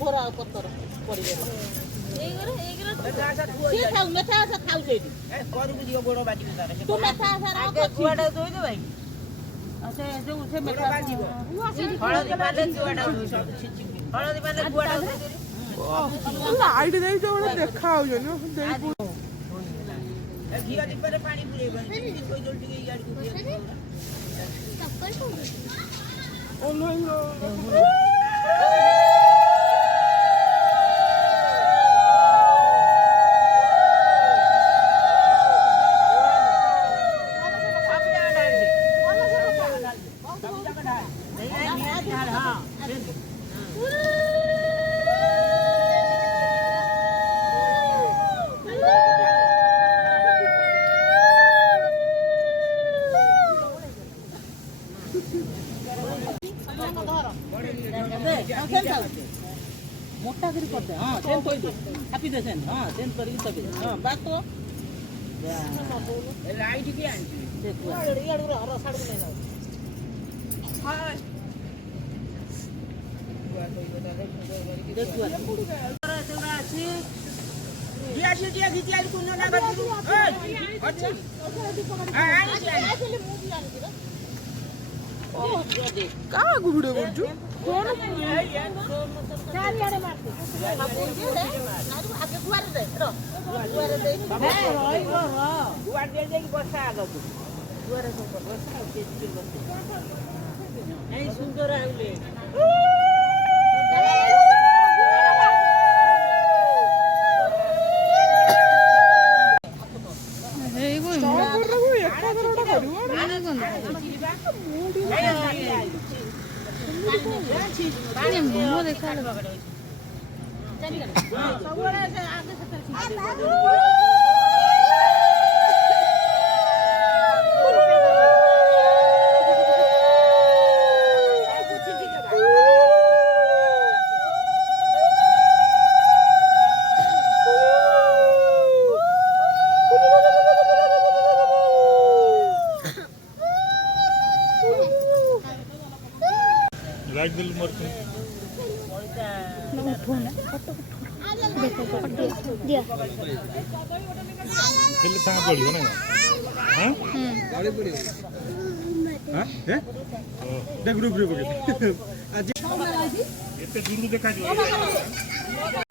ଘୋରା ପତ୍ର ପଡ଼ିବ ମେଥା ଆଶା ଖାଉ ସେଇଠି କରକୁ ଯିବ ଗୋଡ଼ ବାଜିବ ତାର ତୁ ମେଥା ଆଶା ଛୁଆଟା ଧୋଇଦେ ଭାଇ ସେ ଯୋଉ ସେ ମେଥା ବାଜିବ ହଳଦୀ ପାଲେ ଛୁଆଟା ହଳଦୀ ପାଲେ ଛୁଆଟା ଲାଇଟ୍ ଦେଇଛ ଗୋଟେ ଦେଖା ହଉଛନ୍ତି ଘିଅ ଦୀପରେ ପାଣି ପୁରେଇବନି ଥୋଇ ଦୋଳି ଟିକେ ଇଆଡକୁ मोटा करी करते हां सेन थोई दे हैप्पी दे सेन हां सेन करी तबे हां बात तो लाइट की आंटी से तू इयाड हर साइड में नहीं ना हां देखो सेवरा अछि दिया घिची आज कुनो ना बाकी अच्छा हां आइले मु भी आनी रे ओ का गुबड़े गुजू कौन चारियाडे मारते बोल दे नारू आगे गुआर दे रो गुआर दे रहिबो रो गुआर दे दे बसा आगो गुआर सब बसा के चिल बसे नहीं सुंदर आउले हे को मोर रगु एकटा करटा करिवो ना कोन पानी मुंह देखा चली गला सबरे से आगे से लाइट बिल मरते दिया बिल कहाँ पड़ियो ना हां गाड़ी पड़ी हां हे देख ग्रुप ग्रुप आज एते दूर देखा जो